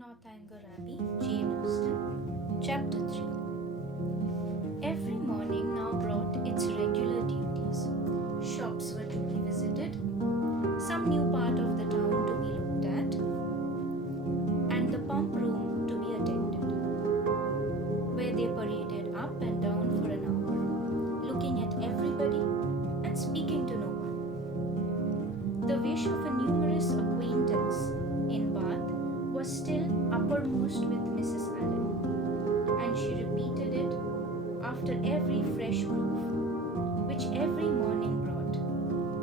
Northanger Abbey, Jane Austen. Chapter 3. Every morning now brought its regular duties. Shops were to be visited, some new part of the town to be looked at, and the pump room to be attended, where they paraded up and down for an hour, looking at everybody and speaking to no one. The wish of a numerous acquaintance in Bath was still uppermost with Mrs. Allen, and she repeated it after every fresh proof, which every morning brought,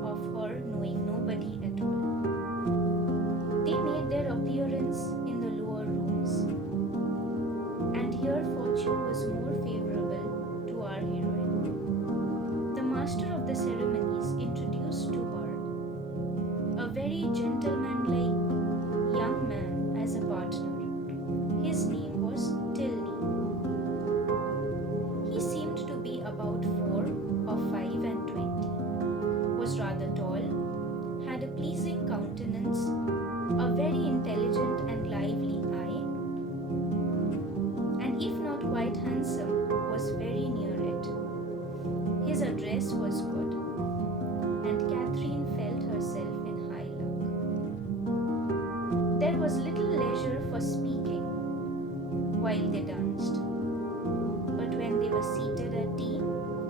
of her knowing nobody at all. They made their appearance in the lower rooms, and here fortune was more favorable to our heroine. The master of the ceremonies introduced to her a very gentlemanlike young man as a partner. His name was Tilney. He seemed to be about 4 or 5 and 20, was rather tall, had a pleasing countenance, a very intelligent and lively eye, and if not quite handsome, was very near it. His address was good, and Catherine felt herself in high luck. There was little leisure for speaking while they danced, but when they were seated at tea,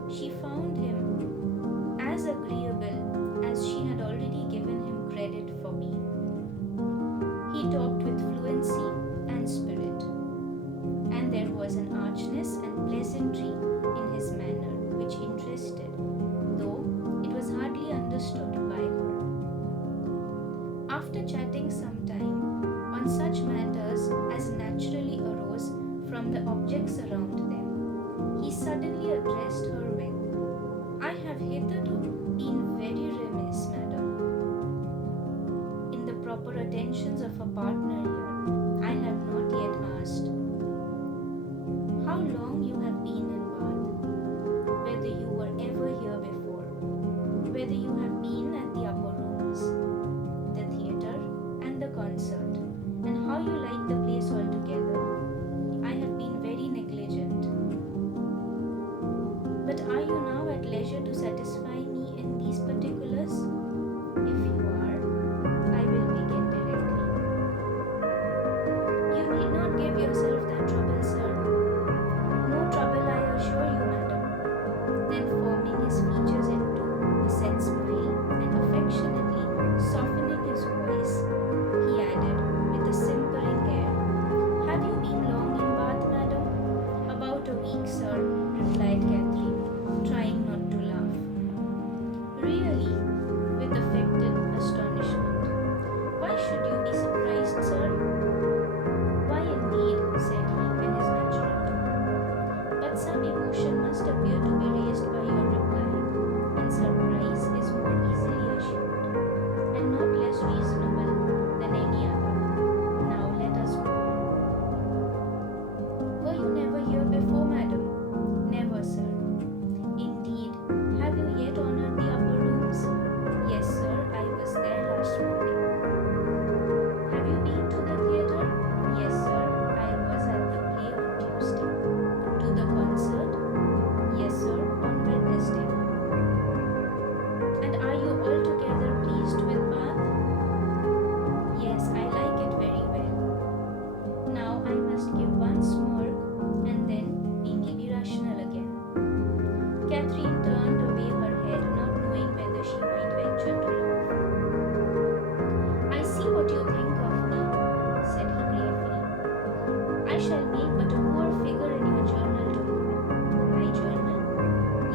she found him as agreeable as she had already given him credit for being. He talked with fluency and spirit, and there was an archness and pleasantry in his manner which interested, though it was hardly understood by her. After chatting some time on such matters as naturally arose from the objects around them, he suddenly addressed her with, "I have hitherto been very remiss, madam, in the proper attentions of a partner here. I have not yet asked how long you have been in Bath, whether you were ever here before, whether you have been at the upper rooms, the theatre, and the concert, and how you like the place altogether. I have been very negligent. But are you now at leisure to satisfy me in these particulars? If you are, I will begin directly." "You need not give yourself that trouble, sir." "No trouble, I assure you, madam." Then forming his features into a set smile and affectionately softening his voice, he added with a simpering air, "Have you been long in Bath, madam?" "About a week, sir," replied Catherine, trying not to laugh. "Really?" with affected astonishment. "Why should you be surprised, sir?" "Why indeed," said he in his natural tone. "But some emotion must appear to be raised by your reply, and surprise is more easily assumed, and not less reasonable than any other. Now let us go on. Were you never here before, madam?" "Never, sir." "Indeed. Have you yet honored the upper rooms?" "Yes, sir, I was there last Monday." "Have you been to the theatre?" "Yes, sir, I was at the play on Tuesday." "To the concert?" "Yes, sir, on Wednesday." "And are you altogether pleased with Bath?" "Yes, I like it very well. Now I must give one smirk, and then we may be rational again." Catherine turned away her head, not knowing whether she might venture to laugh. "I see what you think of me," said he gravely. "I shall make but a poor figure in your journal tomorrow." "My journal?"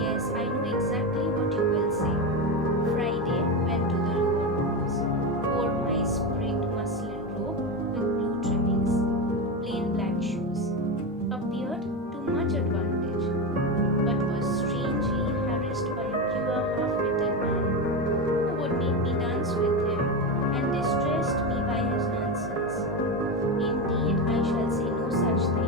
"Yes, I know exactly what you will say. Friday went to the lower rooms, wore my sprigged muslin robe with blue trimmings, plain black shoes, appeared to much advantage, but was strangely harassed by a pure half-witted man who would make me dance with him and distressed me by his nonsense. Indeed, I shall say no such thing.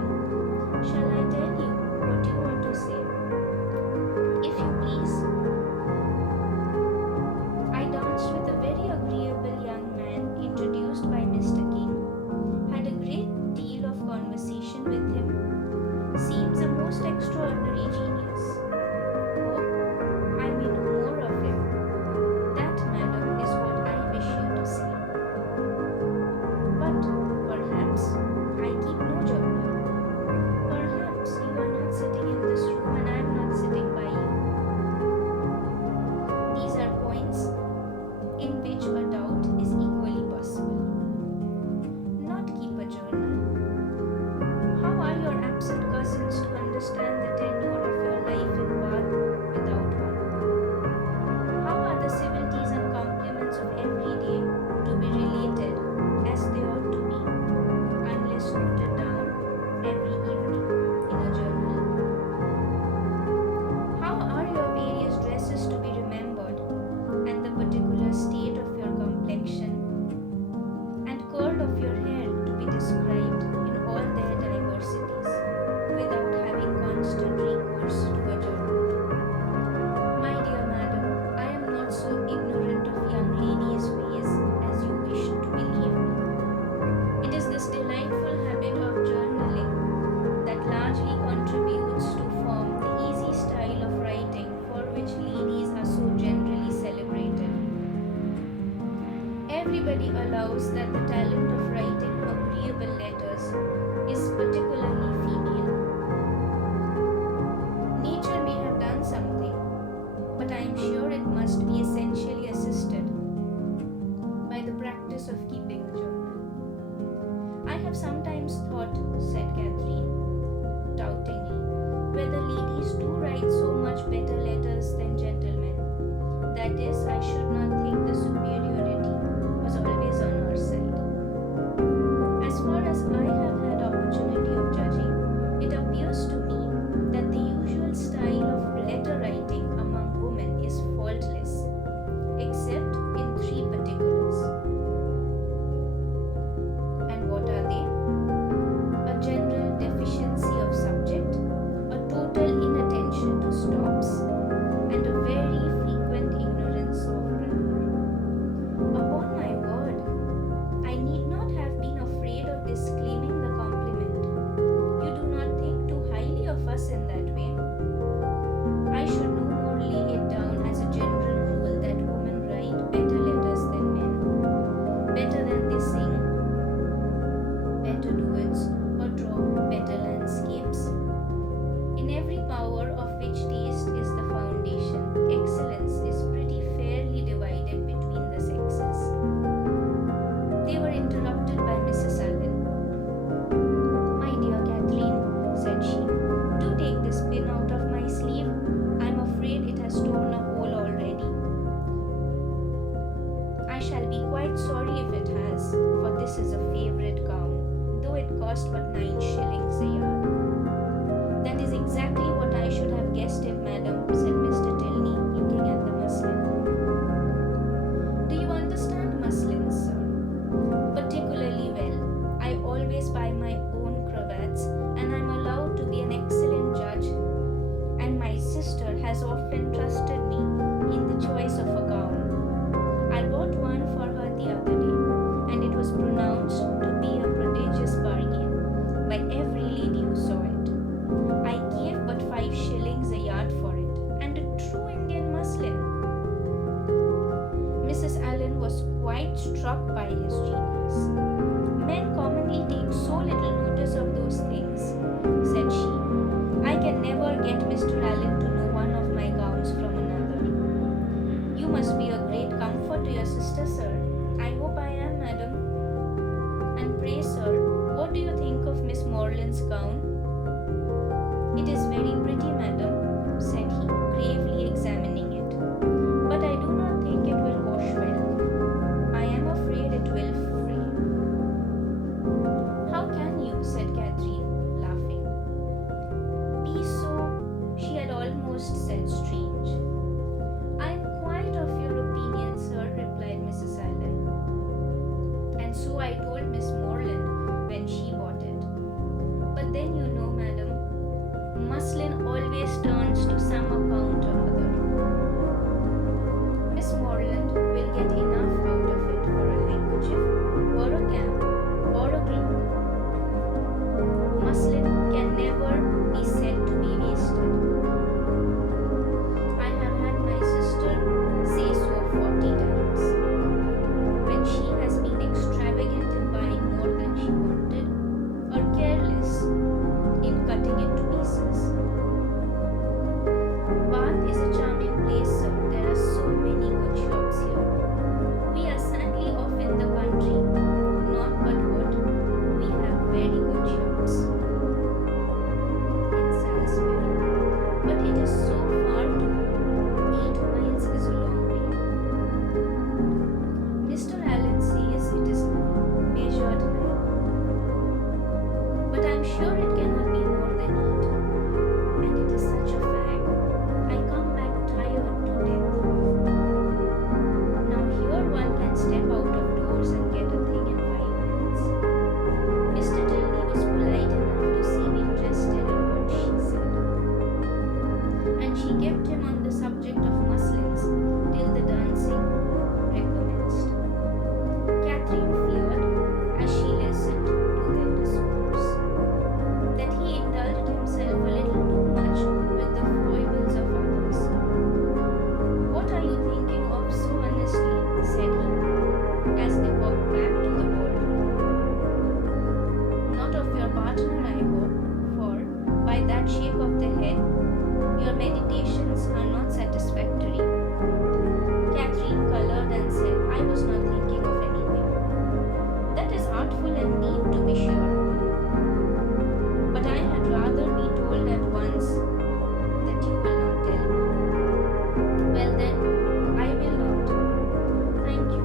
just noted down every evening in a journal. How are your various dresses to be remembered, and the particular state of your complexion and curl of your hair to be described in all their diversities, without having constant recourse to a journal? My dear madam, I am not so ignorant of young ladies' ways as you wish to believe me. It is this delightful habit of journaling that largely contributes to form the easy style of writing for which ladies are so generally celebrated. Everybody allows that the talent of writing agreeable letters is particularly female. Nature may have done something, but I am sure it must be essentially assisted by the practice of keeping a journal. I have sometimes thought, said Catherine, doubtingly, whether ladies do write so much better letters than gentlemen. That is, I should not think the superiority was always on our side. As far as I have had opportunity of judging, it appears to me that the usual style of letter writing among women is faultless, except in 3 particulars. And what are they? A general deficiency of subject, a total inattention to stops, and a very frequent ignorance of grammar. Upon my word, I need not have been afraid of disclaiming the compliment. You do not think too highly of us in that way. I should no more lay it down as a general rule that women write better letters than men, better than they sing, better duets, or draw better landscapes. In every power of which taste is the foundation, excellence is pretty fairly divided between the sexes. They were interrupted by Mrs. Allen. My dear Kathleen, said she, do take this pin out of my sleeve. I am afraid it has torn a hole already. I shall be quite sorry if it has, for this is a favourite gown, though it cost but 9 shillings a yard. That is exactly what I should have guessed it, madam, said Mr. Tilney, looking at the muslin. Do you understand muslins, sir? Particularly well. I always buy my own cravats, and I am allowed to be an excellent judge, and my sister has often trusted me in the choice of a gown. I bought one for her the other day, and it was pronounced to be a prodigious bargain by every lady who saw it. I gave but 5 shillings a yard for it, and a true Indian muslin. Mrs. Allen was quite struck by his genius. Men commonly take so little notice of those things, said she. I can never get Mr. Allen to know one of my gowns from another. You must be a great comfort to your sister, sir. I hope I am, madam. And pray, sir, what do you think of Miss Morland's gown? It is very pretty, madam, said he, gravely examining it. But I do not think it will wash well. I am afraid it will fray. How can you, said Catherine, laughing, be so, she had almost said strange. I am quite of your opinion, sir, replied Mrs. Allen. And so I told Miss Morland when she bought it. But then you know, madam, muslin always turns to some sure it cannot be more than 8. And it is such a fag. I come back tired to death. Now here one can step out of doors and get a thing in 5 minutes. Mr. Tilney was polite enough to seem interested in what she said. And she kept him on the subject of muslins till the dancing recommenced. Catherine feared, as she listened to their discourse, that he indulged himself a little too much with the foibles of others. "What are you thinking of so earnestly?" said he, as they walked back to the ballroom. "Not of your partner, I hope, for, by that shake of the head, your meditations are not satisfactory." Catherine coloured and said, "I was not thinking of anything." "That is artful and neat, to be sure. But I had rather be told at once that you will not tell me." "Well then, I will not. Thank you.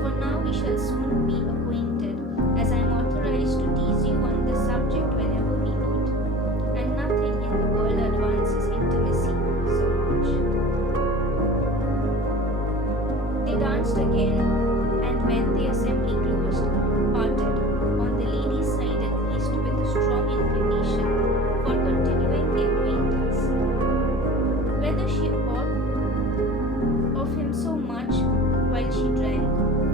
For now we shall soon be acquainted, as I am authorized to tease you on this subject whenever we meet, and nothing in the world advances intimacy so much." They danced again, and when the assembly closed, parted, on the lady's side at least, with a strong inclination for continuing the acquaintance. Whether she thought of him so much while she drank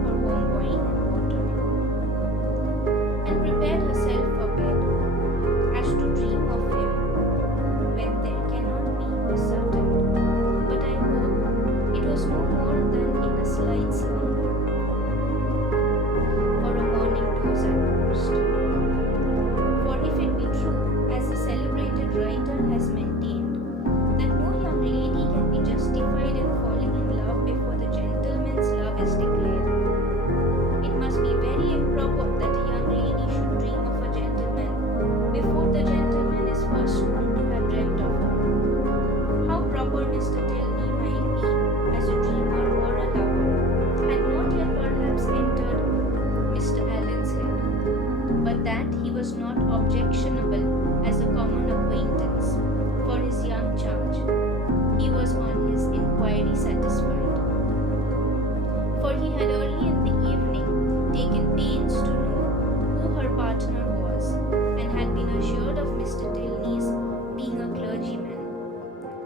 her warm wine and water, and prepared herself for bed, as to dream of him when there cannot be ascertained. But I hope it was no more than in a slight slumber, or a morning doze at most. For if it be true, as a celebrated writer has maintained, that no young lady can be justified in falling in love before the gentleman's love is declared, it must be very improper that a young lady should dream of a gentleman before the gentleman is first known to have dreamt of her. How proper Mr. Tilney might be as a dreamer or a lover had not yet perhaps entered Mr. Allen's head, but that he was not objectionable as a common acquaintance for his young charge, he was on his inquiry satisfied. For he had early in the evening taken pains to know who her partner was, and had been assured of Mr. Tilney's being a clergyman,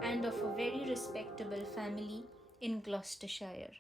and of a very respectable family in Gloucestershire.